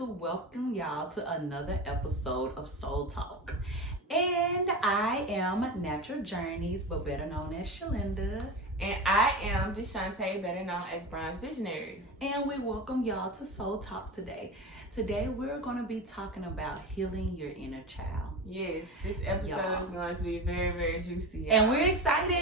to welcome y'all to another episode of Soul Talk. And I am Natural Journeys, but better known as Shalinda. And I am Deshante, better known as NaturalVisionary. And we welcome y'all to Soul Talk today. Today we're going to be talking about healing your inner child. Yes, this episode is going to be very, very juicy. Y'all. And we're excited.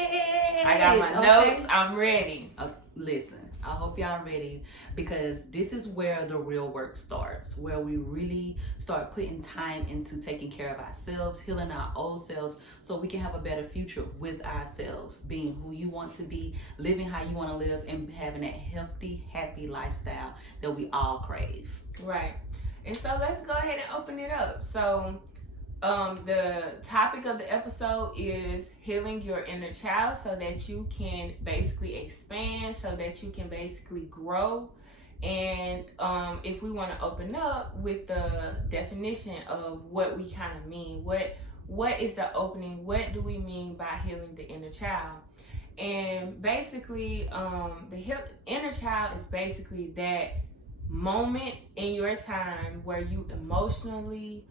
I got my notes. I'm ready. Listen, I hope y'all ready because this is where the real work starts, where we really start putting time into taking care of ourselves, healing our old selves so we can have a better future with ourselves, being who you want to be, living how you want to live, and having that healthy, happy lifestyle that we all crave. Right. And so let's go ahead and open it up. So the topic of the episode is healing your inner child so that you can basically expand, so that you can basically grow. And if we want to open up with the definition of what we kind of mean, what is the opening? What do we mean by healing the inner child? And basically, the inner child is basically that moment in your time where you emotionally,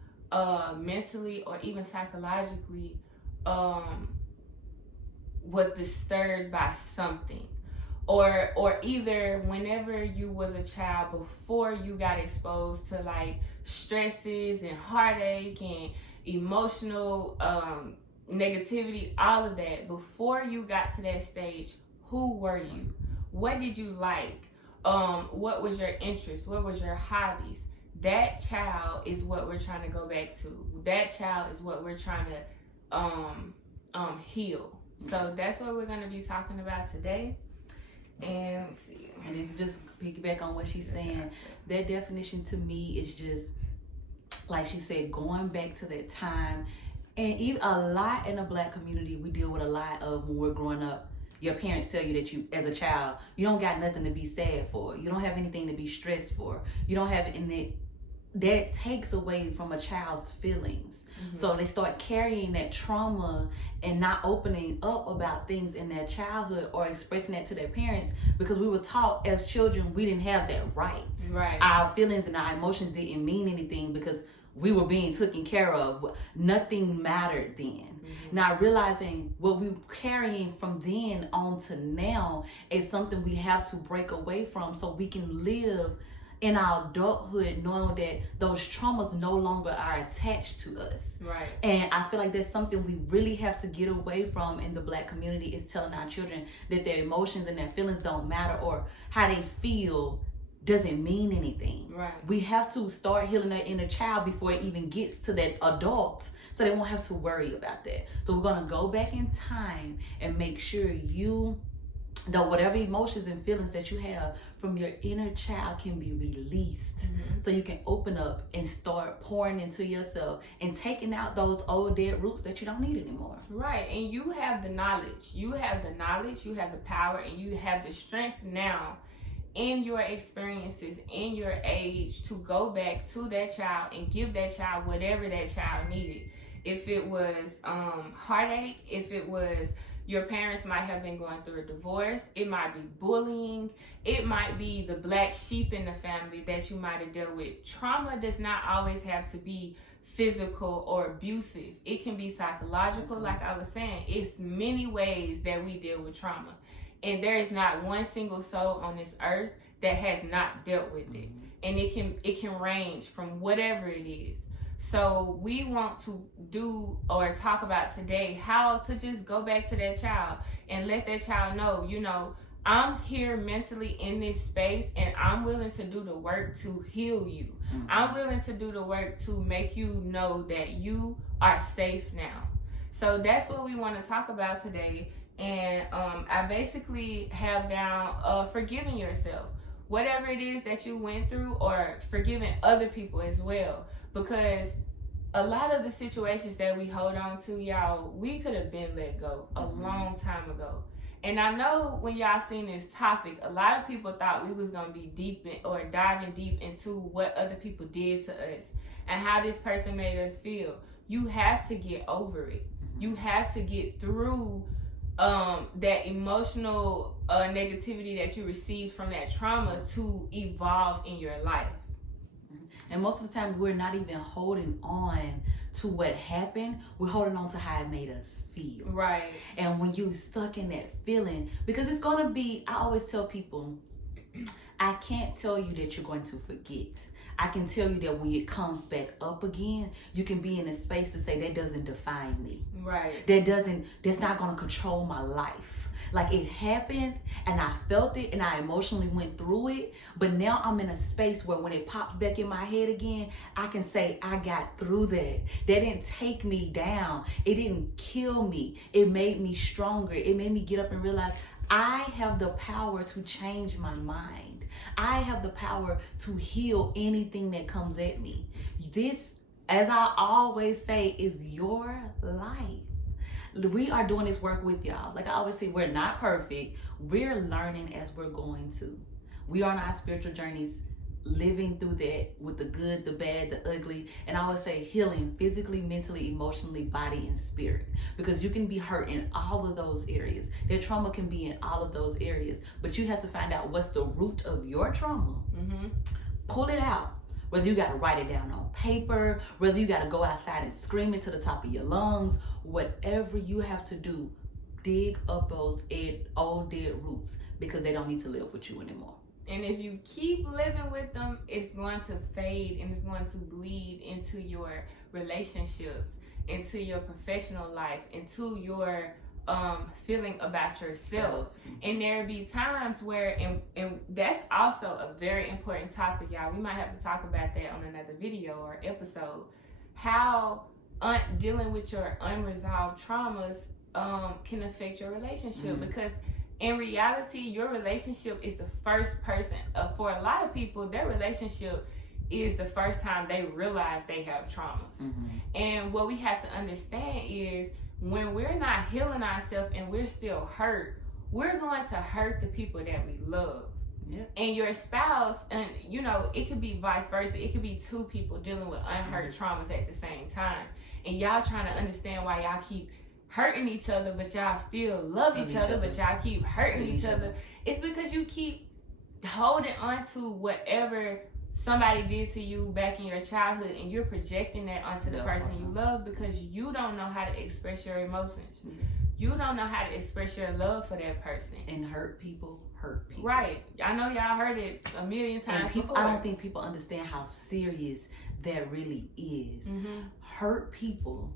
mentally, or even psychologically was disturbed by something, or either whenever you was a child before you got exposed to like stresses and heartache and emotional negativity, all of that, before you got to that stage, who were you? What did you like? What was your interest? What was your hobbies? That child is what we're trying to go back to. That child is what we're trying to heal. So that's what we're going to be talking about today. And let's see. And it's just piggyback on what she's saying. That definition to me is just, like she said, going back to that time. And even a lot in the Black community, we deal with a lot of when we're growing up. Your parents tell you that you, as a child, you don't got nothing to be sad for. You don't have anything to be stressed for. You don't have any. That takes away from a child's feelings. Mm-hmm. So they start carrying that trauma and not opening up about things in their childhood or expressing that to their parents, because we were taught as children we didn't have that right. Right. Our feelings and our emotions didn't mean anything because we were being taken care of. Nothing mattered then. Mm-hmm. Not realizing what we were carrying from then on to now is something we have to break away from so we can live in our adulthood knowing that those traumas no longer are attached to us. Right. And I feel like that's something we really have to get away from in the Black community, is telling our children that their emotions and their feelings don't matter, or how they feel doesn't mean anything. Right. We have to start healing their inner child before it even gets to that adult, so they won't have to worry about that. So we're going to go back in time and make sure you know whatever emotions and feelings that you have from your inner child can be released. Mm-hmm. So you can open up and start pouring into yourself and taking out those old dead roots that you don't need anymore. Right. And you have the knowledge. You have the knowledge, you have the power, and you have the strength now in your experiences, in your age, to go back to that child and give that child whatever that child needed. If it was heartache, if it was your parents might have been going through a divorce, it might be bullying, it might be the black sheep in the family that you might have dealt with. Trauma does not always have to be physical or abusive. It can be psychological, like I was saying. It's many ways that we deal with trauma. And there is not one single soul on this earth that has not dealt with it. And it can range from whatever it is. So we want to do or talk about today how to just go back to that child and let that child know, you know, I'm here mentally in this space and I'm willing to do the work to heal you. Mm-hmm. I'm willing to do the work to make you know that you are safe now. So that's what we want to talk about today. And I basically have down forgiving yourself. Whatever it is that you went through, or forgiving other people as well. Because a lot of the situations that we hold on to, y'all, we could have been let go a long time ago. And I know when y'all seen this topic, a lot of people thought we was going to be diving deep into what other people did to us and how this person made us feel. You have to get over it. You have to get through that emotional negativity that you received from that trauma to evolve in your life. And most of the time, we're not even holding on to what happened. We're holding on to how it made us feel. Right. And when you're stuck in that feeling, because it's going to be, I always tell people, I can't tell you that you're going to forget. I can tell you that when it comes back up again, you can be in a space to say that doesn't define me. Right. That's not going to control my life. Like, it happened and I felt it and I emotionally went through it. But now I'm in a space where when it pops back in my head again, I can say I got through that. That didn't take me down. It didn't kill me. It made me stronger. It made me get up and realize I have the power to change my mind. I have the power to heal anything that comes at me. This, as I always say, is your life. We are doing this work with y'all. Like I always say, we're not perfect. We're learning as we're going to. We are on our spiritual journeys, living through that with the good, the bad, the ugly. And I always say healing physically, mentally, emotionally, body, and spirit. Because you can be hurt in all of those areas. That trauma can be in all of those areas. But you have to find out what's the root of your trauma. Pull it out. Whether you got to write it down on paper, whether you got to go outside and scream it to the top of your lungs, whatever you have to do, dig up those old dead roots, because they don't need to live with you anymore. And if you keep living with them, it's going to fade and it's going to bleed into your relationships, into your professional life, into your feeling about yourself. And there'll be times where, and that's also a very important topic, y'all. We might have to talk about that on another video or episode. How dealing with your unresolved traumas can affect your relationship. Because in reality, your relationship is the first person. For a lot of people, their relationship is the first time they realize they have traumas. And what we have to understand is, when we're not healing ourselves and we're still hurt, we're going to hurt the people that we love. And your spouse, and you know, it could be vice versa. It could be two people dealing with unhurt traumas at the same time. And y'all trying to understand why y'all keep hurting each other, but y'all still love each other, but y'all keep hurting each other. It's because you keep holding on to whatever somebody did to you back in your childhood, and you're projecting that onto the person you love, because you don't know how to express your emotions. You don't know how to express your love for that person. And hurt people. Right. I know y'all heard it a million times. And people, I don't think people understand how serious that really is. Hurt people.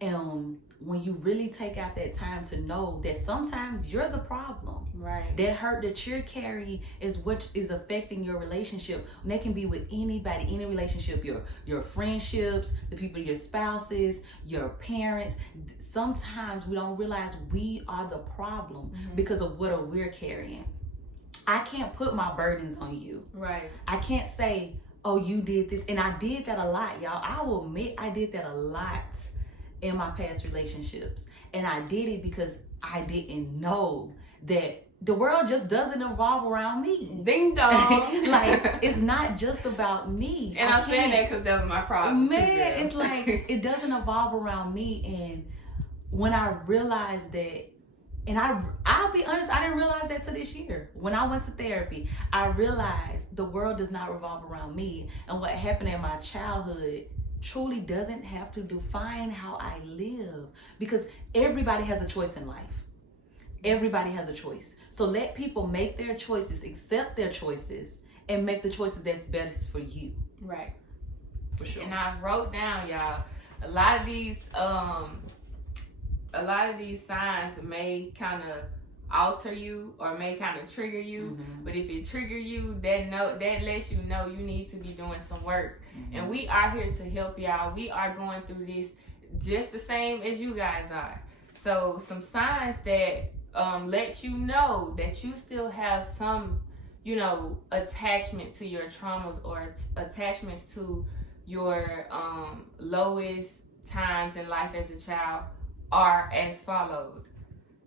And when you really take out that time to know that sometimes you're the problem. Right. That hurt that you're carrying is what is affecting your relationship. And that can be with anybody, any relationship, your friendships, the people, your spouses, your parents. Sometimes we don't realize we are the problem because of what we're carrying. I can't put my burdens on you. Right. I can't say, oh, you did this. And I did that a lot, y'all. I will admit I did that a lot in my past relationships. And I did it because I didn't know that the world just doesn't revolve around me. Ding dong. Like, it's not just about me. And I'm saying that because that was my problem. Man, it's like, it doesn't evolve around me. And when I realized that, and I'll be honest, I didn't realize that till this year. When I went to therapy, I realized the world does not revolve around me. And what happened in my childhood truly doesn't have to define how I live. Because everybody has a choice in life. Everybody has a choice. So let people make their choices, accept their choices, and make the choices that's best for you. Right. For sure. And I wrote down, y'all, a lot of these signs may kind of alter you or may kind of trigger you. But if it trigger you, that lets you know you need to be doing some work. And we are here to help y'all. We are going through this just the same as you guys are. So some signs that let you know that you still have some, attachment to your traumas or attachments to your lowest times in life as a child are as followed.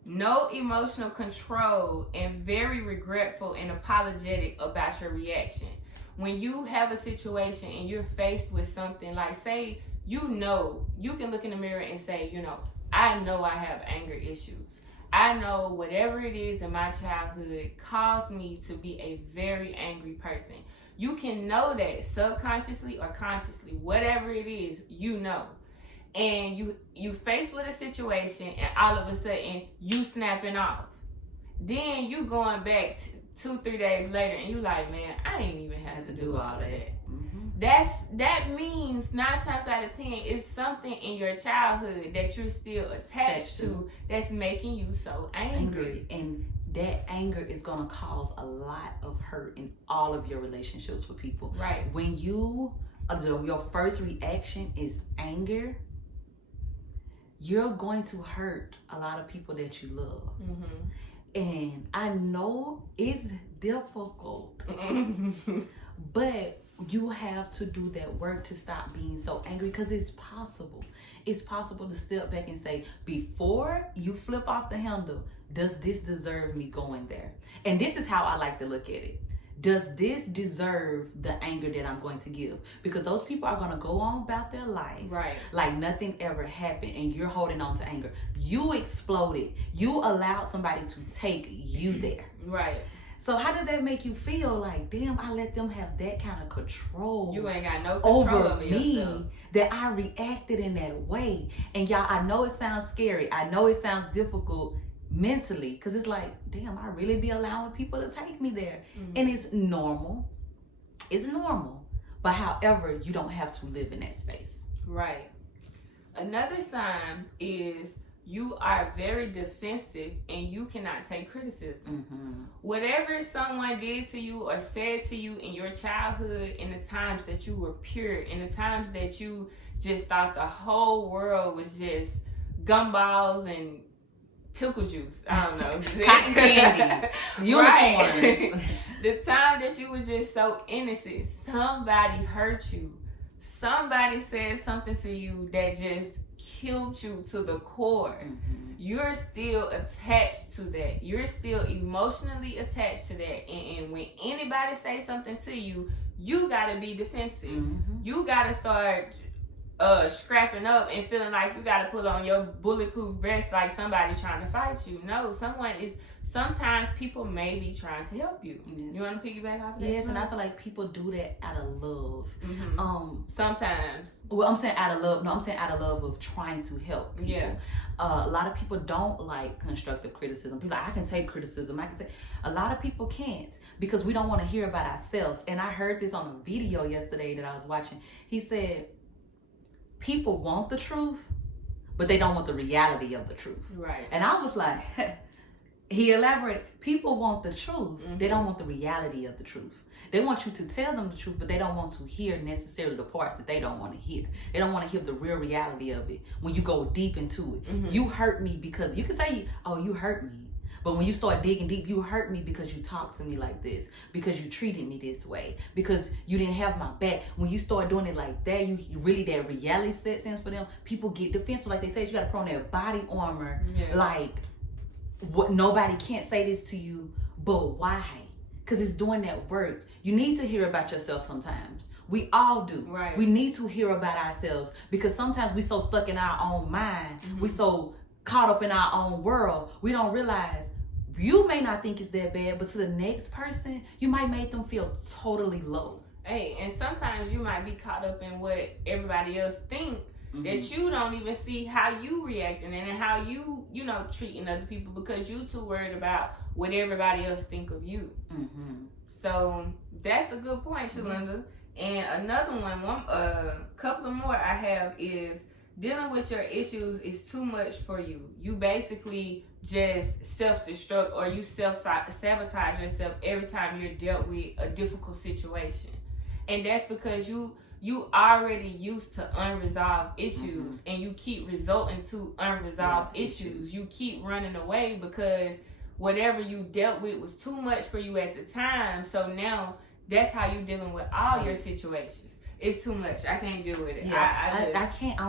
No emotional control and very regretful and apologetic about your reaction. When you have a situation and you're faced with something, like say, you can look in the mirror and say, I know I have anger issues. I know whatever it is in my childhood caused me to be a very angry person. You can know that subconsciously or consciously, whatever it is, you know. And you faced with a situation and all of a sudden you snapping off. Then you going back 2-3 days later and you like, man, I ain't even have to do all of that. That means 9 times out of 10 it's something in your childhood that you're still attached to that's making you so angry. And that anger is going to cause a lot of hurt in all of your relationships with people. Right. When your first reaction is anger, you're going to hurt a lot of people that you love. And I know it's difficult, but you have to do that work to stop being so angry, because it's possible. It's possible to step back and say, before you flip off the handle, does this deserve me going there? And this is how I like to look at it. Does this deserve the anger that I'm going to give? Because those people are going to go on about their life like nothing ever happened, and you're holding on to anger. You exploded. You allowed somebody to take you there. Right. So how does that make you feel? Like, damn, I let them have that kind of control. You ain't got no control over me yourself. That I reacted in that way. And y'all, I know it sounds scary. I know it sounds difficult mentally, because it's like, damn, I really be allowing people to take me there. And it's normal. It's normal. But however, you don't have to live in that space. Right. Another sign is you are very defensive and you cannot take criticism. Whatever someone did to you or said to you in your childhood, in the times that you were pure, in the times that you just thought the whole world was just gumballs and pickle juice, I don't know, cotton candy, unicorns. The time that you were just so innocent, somebody hurt you. Somebody said something to you that just killed you to the core. You're still attached to that. You're still emotionally attached to that. And when anybody says something to you, you gotta be defensive. You gotta start scrapping up and feeling like you gotta put on your bulletproof vest like somebody trying to fight you. No, sometimes people may be trying to help you. You want to piggyback off of that? Yes, and I feel like people do that out of love. Sometimes. Well, I'm saying out of love. No, I'm saying out of love of trying to help people. Yeah. A lot of people don't like constructive criticism. People are like, I can take criticism. A lot of people can't, because we don't want to hear about ourselves. And I heard this on a video yesterday that I was watching. He said, people want the truth, but they don't want the reality of the truth. Right. And I was like, he elaborated, people want the truth. They don't want the reality of the truth. They want you to tell them the truth, but they don't want to hear necessarily the parts that they don't want to hear. They don't want to hear the real reality of it. When you go deep into it, you hurt me because, you can say, oh, you hurt me. But when you start digging deep, you hurt me because you talked to me like this, because you treated me this way, because you didn't have my back. When you start doing it like that, you really, that reality sets in for them. People get defensive. Like they say, you got to put on their body armor. Like, what? Nobody can't say this to you, but why? Because it's doing that work. You need to hear about yourself sometimes. We all do. Right. We need to hear about ourselves, because sometimes we so stuck in our own mind. We so caught up in our own world. We don't realize you may not think it's that bad, but to the next person, you might make them feel totally low. Hey, and sometimes you might be caught up in what everybody else think, that you don't even see how you reacting and how you treating other people, because you too worried about what everybody else think of you. So that's a good point, Shalinda. And another one, a couple of more I have is, dealing with your issues is too much for you. You basically just self-destruct, or you self-sabotage yourself every time you're dealt with a difficult situation. And that's because you already used to unresolved issues, and you keep resorting to unresolved issues. You keep running away because whatever you dealt with was too much for you at the time. So now that's how you're dealing with all your situations. It's too much. I can't deal with it. Yeah, I can't.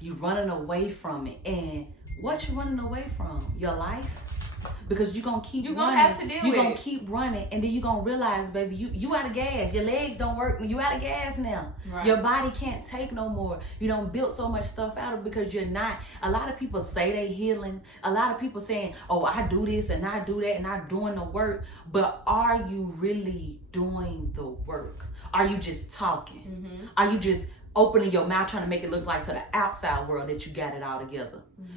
You running away from it. And what you running away from? Your life? Because you're going to keep You're running. going to have to deal with it. You're going to keep running, and then you're going to realize, baby, you out of gas. Your legs don't work. You out of gas now. Right. Your body can't take no more. You don't build so much stuff out of because you're not. A lot of people say they healing. A lot of people saying, oh, I do this and I do that and I'm doing the work. But are you really doing the work? Are you just talking? Mm-hmm. Are you just opening your mouth trying to make it look like to the outside world that you got it all together? Mm-hmm.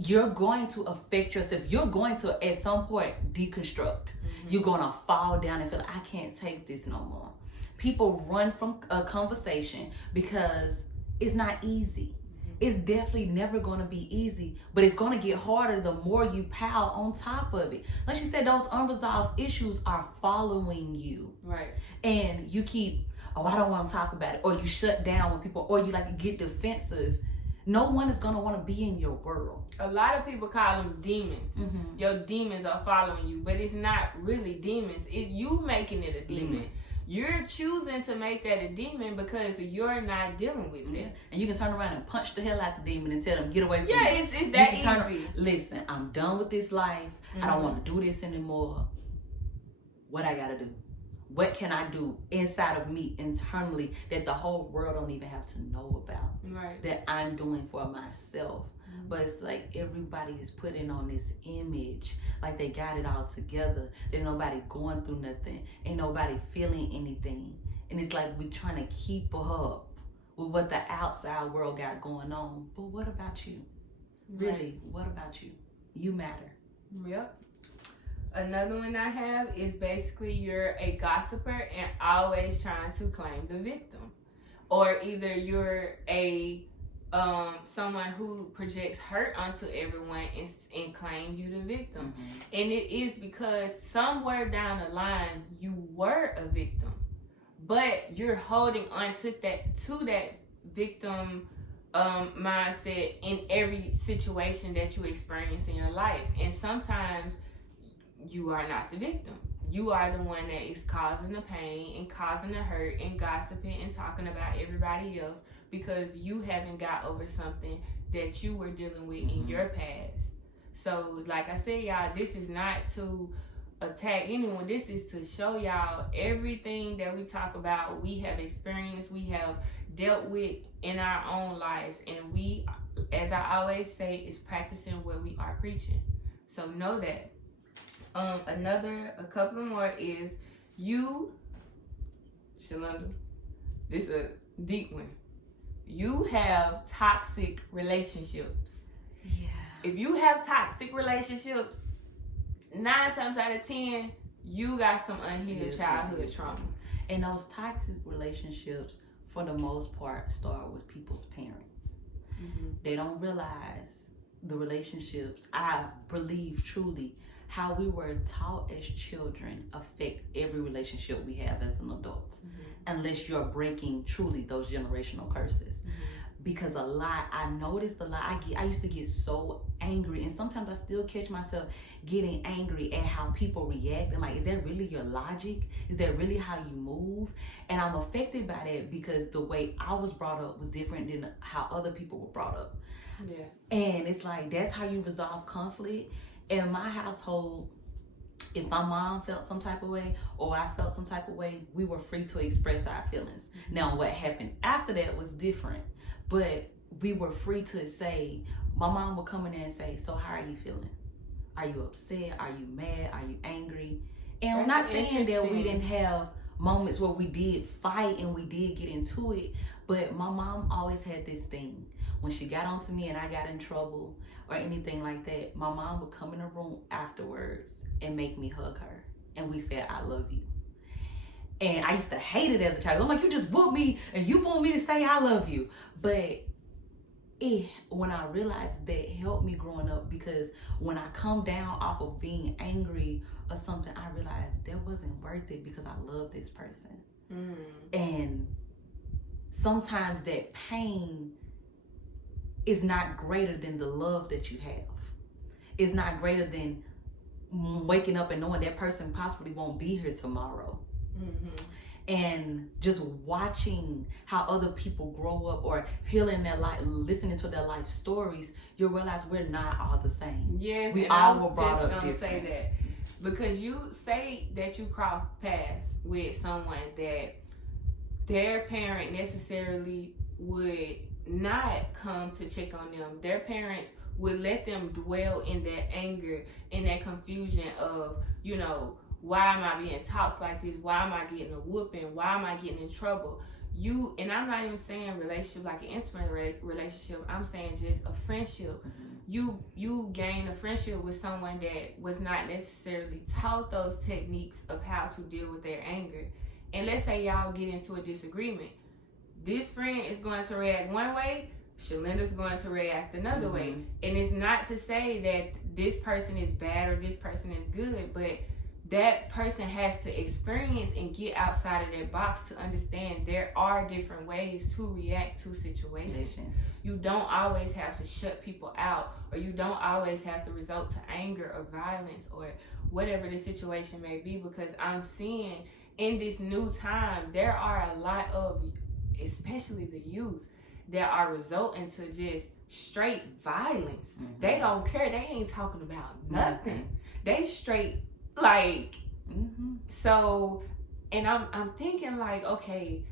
You're going to affect yourself. You're going to, at some point, deconstruct. Mm-hmm. You're going to fall down and feel like, I can't take this no more. People run from a conversation because it's not easy. Mm-hmm. It's definitely never going to be easy, but it's going to get harder the more you pile on top of it. Like she said, those unresolved issues are following you. Right. And you keep, oh, I don't want to talk about it. Or you shut down when people, or you like to get defensive. No one is going to want to be in your world. A lot of people call them demons. Mm-hmm. Your demons are following you, but it's not really demons. You making it a demon. You're choosing to make that a demon because you're not dealing with it. And you can turn around and punch the hell out the demon and tell them, get away from me. Yeah, it's that easy. Listen, I'm done with this life. Mm-hmm. I don't want to do this anymore. What I got to do? What can I do inside of me internally that the whole world don't even have to know about? Right. That I'm doing for myself. Mm-hmm. But it's like everybody is putting on this image like they got it all together. There's nobody going through nothing. Ain't nobody feeling anything. And it's like we're trying to keep up with what the outside world got going on. But what about you? Right. Really, what about you? You matter. Yep. Another one I have is basically you're a gossiper and always trying to claim the victim. Or either you're a someone who projects hurt onto everyone and claim you the victim. Mm-hmm. And it is because somewhere down the line you were a victim, but you're holding on to that victim mindset in every situation that you experience in your life. And sometimes you are not the victim. You are the one that is causing the pain and causing the hurt and gossiping and talking about everybody else because you haven't got over something that you were dealing with in your past. So, like I said, y'all, this is not to attack anyone. This is to show y'all everything that we talk about, we have experienced, we have dealt with in our own lives. And we, as I always say, is practicing what we are preaching. So know that. A couple more is you, Shalonda, this is a deep one. You have toxic relationships. Yeah. If you have toxic relationships, 9 times out of 10, you got some unhealed childhood trauma. And those toxic relationships, for the most part, start with people's parents. Mm-hmm. They don't realize the relationships, I believe truly, how we were taught as children affect every relationship we have as an adult, unless you're breaking truly those generational curses. Because I noticed a lot, I used to get so angry, and sometimes I still catch myself getting angry at how people react. And like, is that really your logic? Is that really how you move? And I'm affected by that because the way I was brought up was different than how other people were brought up. Yeah. And it's like, that's how you resolve conflict. In my household, if my mom felt some type of way or I felt some type of way, we were free to express our feelings. Mm-hmm. Now, what happened after that was different, but we were free to say, my mom would come in there and say, so how are you feeling? Are you upset? Are you mad? Are you angry? And I'm not saying that we didn't have moments where we did fight and we did get into it, but my mom always had this thing. When she got onto me and I got in trouble or anything like that, my mom would come in the room afterwards and make me hug her. And we said, I love you. And I used to hate it as a child. I'm like, you just whooped me and you want me to say I love you. But when I realized that helped me growing up, because when I come down off of being angry or something, I realized that wasn't worth it because I love this person. And sometimes that pain is not greater than the love that you have. It's not greater than waking up and knowing that person possibly won't be here tomorrow. and just watching how other people grow up or healing their life, listening to their life stories, you'll realize we're not all the same. Yes, we and all I were was brought just up gonna different. say that, because you say that you crossed paths with someone that their parent necessarily would not come to check on them. Their parents would let them dwell in that anger, in that confusion of, you know, why am I being talked like this? Why am I getting a whooping? Why am I getting in trouble? And I'm not even saying relationship like an intimate relationship. I'm saying just a friendship. You gain a friendship with someone that was not necessarily taught those techniques of how to deal with their anger. And let's say y'all get into a disagreement. This friend is going to react one way, Shalinda's going to react another way. And it's not to say that this person is bad or this person is good, but that person has to experience and get outside of their box to understand there are different ways to react to situations. You don't always have to shut people out, or you don't always have to resort to anger or violence or whatever the situation may be, because I'm seeing in this new time, there are a lot of, especially the youth, that are resulting to just straight violence. They don't care. They ain't talking about nothing. They straight like, so, and I'm thinking like, okay,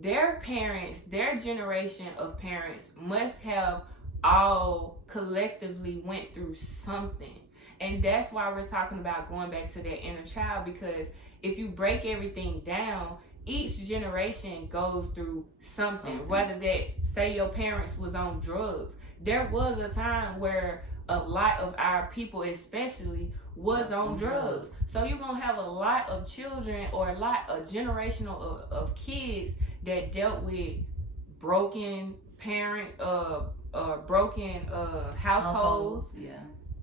their parents, their generation of parents must have all collectively went through something. And that's why we're talking about going back to that inner child, because if you break everything down, each generation goes through something. Whether that, say your parents was on drugs, there was a time where a lot of our people especially was on drugs. So you're going to have a lot of children or a generation of kids that dealt with broken households,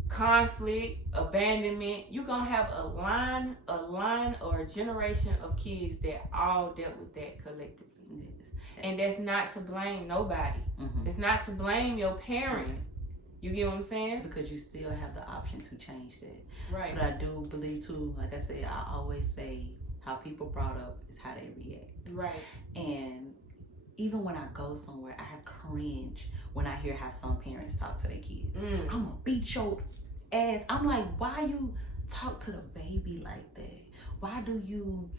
conflict, abandonment. You're going to have a line or a generation of kids that all dealt with that collectively. And that's not to blame nobody. It's not to blame your parent. You get what I'm saying? Because you still have the option to change that. Right. But I do believe too, like I said, I always say how people brought up is how they react. Right. And even when I go somewhere, I have cringe when I hear how some parents talk to their kids. I'm gonna beat your ass. I'm like, why you talk to the baby like that? Why do you?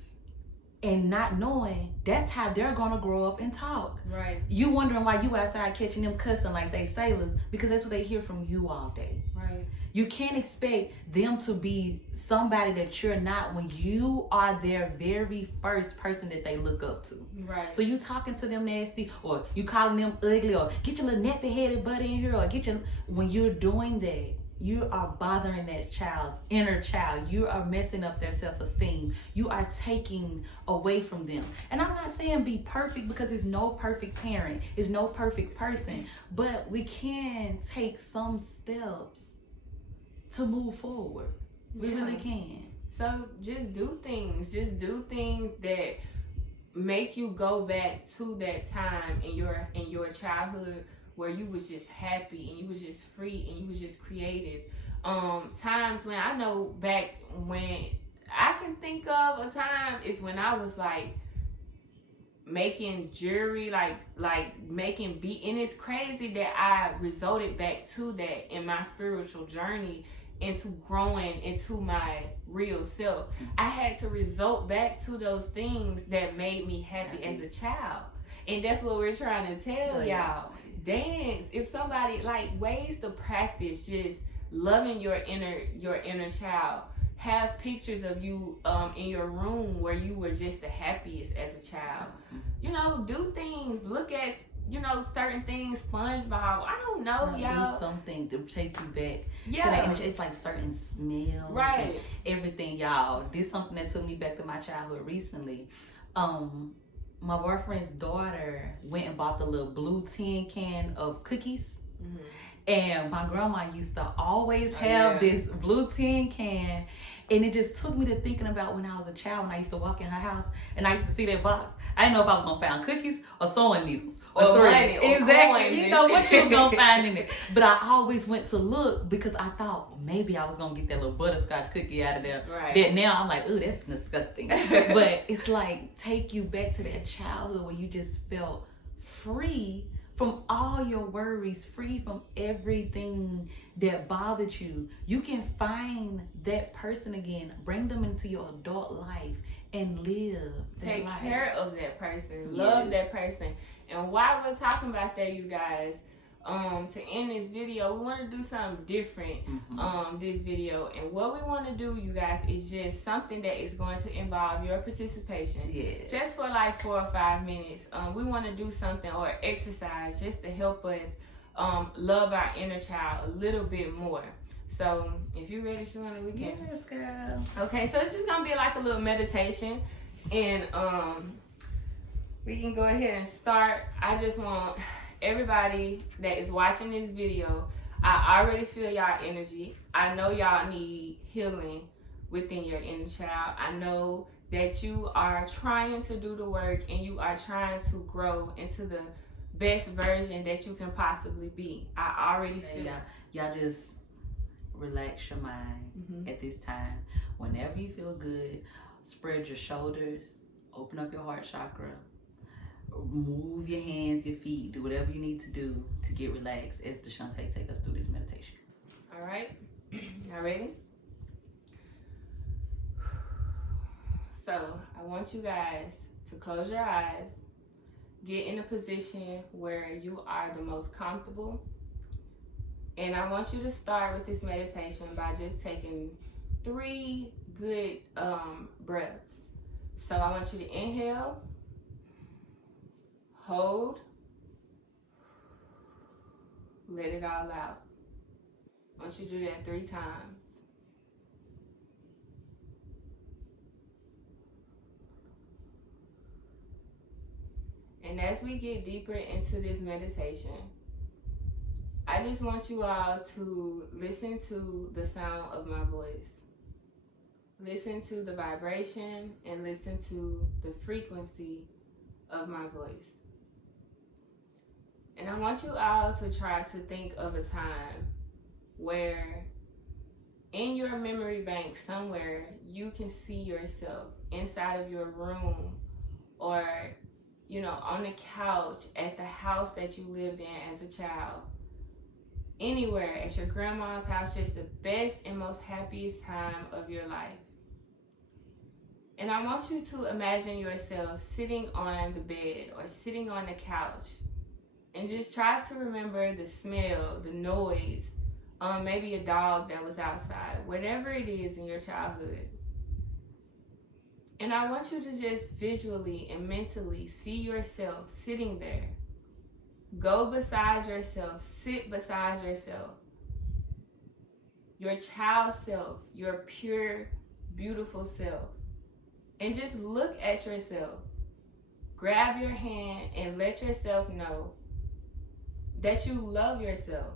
And not knowing that's how they're gonna grow up and talk. Right. You wondering why you outside catching them cussing like they sailors, because that's what they hear from you all day. Right. You can't expect them to be somebody that you're not when you are their very first person that they look up to. Right. So you talking to them nasty, or you calling them ugly, or get your little nappy headed butt in here, or when you're doing that, you are bothering that child's inner child. You are messing up their self-esteem. You are taking away from them. And I'm not saying be perfect, because there's no perfect parent. There's no perfect person. But we can take some steps to move forward. We really can. So just do things. Just do things that make you go back to that time in your childhood where you was just happy and you was just free and you was just creative. Times when I know back when I can think of a time is when I was like making jewelry, like making beat, and it's crazy that I resorted back to that in my spiritual journey into growing into my real self. I had to resort back to those things that made me happy as a child. And that's what we're trying to tell y'all. Dance, if somebody like ways to practice just loving your inner child. Have pictures of you in your room where you were just the happiest as a child. You know, do things, look at, you know, certain things, SpongeBob, I don't know, y'all. Do something to take you back to that energy. It's like certain smells, right? And everything, y'all. This is something that took me back to my childhood recently. My boyfriend's daughter went and bought the little blue tin can of cookies. And my grandma used to always have this blue tin can. And it just took me to thinking about when I was a child, when I used to walk in her house and I used to see that box. I didn't know if I was going to find cookies or sewing needles. Or money. Exactly. You know what you was going to find in it. But I always went to look because I thought maybe I was going to get that little butterscotch cookie out of there. Right. That now I'm like, ooh, that's disgusting. But it's like, take you back to that childhood where you just felt free from all your worries, free from everything that bothered you. You can find that person again, bring them into your adult life and live. Take care of that person. Yes. Love that person. And while we're talking about that, you guys, to end this video, we want to do something different this video. And what we want to do, you guys, is just something that is going to involve your participation. Yes. Just for like 4 or 5 minutes. We want to do something or exercise just to help us love our inner child a little bit more. So if you're ready, Shalana, we can. Yes, girl. Okay, so it's just going to be like a little meditation. And we can go ahead and start. I just want everybody that is watching this video, I already feel y'all energy. I know y'all need healing within your inner child. I know that you are trying to do the work and you are trying to grow into the best version that you can possibly be. I already feel y'all just relax your mind at this time. Whenever you feel good, spread your shoulders, open up your heart chakra, move your hands, your feet, do whatever you need to do to get relaxed as Deshante take us through this meditation. All right. Y'all ready? So I want you guys to close your eyes, get in a position where you are the most comfortable. And I want you to start with this meditation by just taking 3 good breaths. So I want you to inhale, hold, let it all out. I want you to do that 3 times. And as we get deeper into this meditation, I just want you all to listen to the sound of my voice. Listen to the vibration and listen to the frequency of my voice. And I want you all to try to think of a time where in your memory bank somewhere you can see yourself inside of your room or, you know, on the couch at the house that you lived in as a child. Anywhere, at your grandma's house, just the best and most happiest time of your life. And I want you to imagine yourself sitting on the bed or sitting on the couch and just try to remember the smell, the noise, maybe a dog that was outside, whatever it is in your childhood. And I want you to just visually and mentally see yourself sitting there. Go beside yourself, sit beside yourself. Your child self, your pure, beautiful self. And just look at yourself. Grab your hand and let yourself know that you love yourself.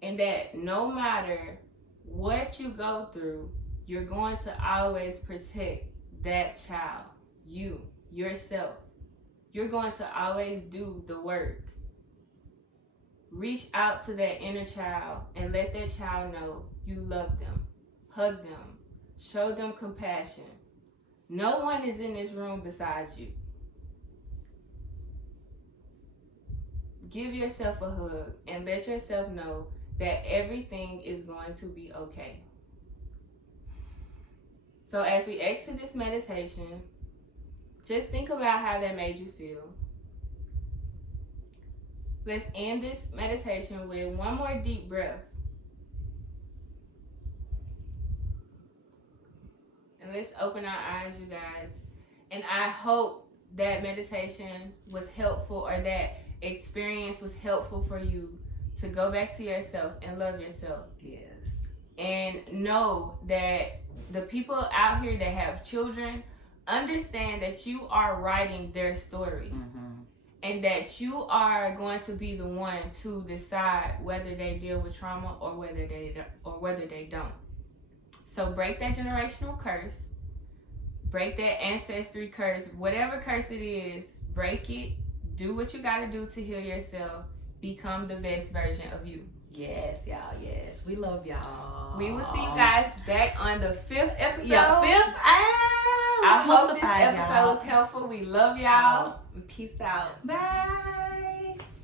And that no matter what you go through, you're going to always protect that child, you, yourself. You're going to always do the work. Reach out to that inner child and let that child know you love them. Hug them. Show them compassion. No one is in this room besides you. Give yourself a hug and let yourself know that everything is going to be okay. So as we exit this meditation, just think about how that made you feel. Let's end this meditation with one more deep breath. And let's open our eyes, you guys. And I hope that meditation was helpful, or that experience was helpful for you to go back to yourself and love yourself. Yes. And know that the people out here that have children understand that you are writing their story. and that you are going to be the one to decide whether they deal with trauma or whether they don't. So break that generational curse, break that ancestry curse, whatever curse it is, break it. Do what you got to do to heal yourself. Become the best version of you. Yes, y'all. Yes, we love y'all. We will see you guys back on the 5th episode. Yeah, 5th. I hope this episode was helpful. We love y'all. Peace out. Bye.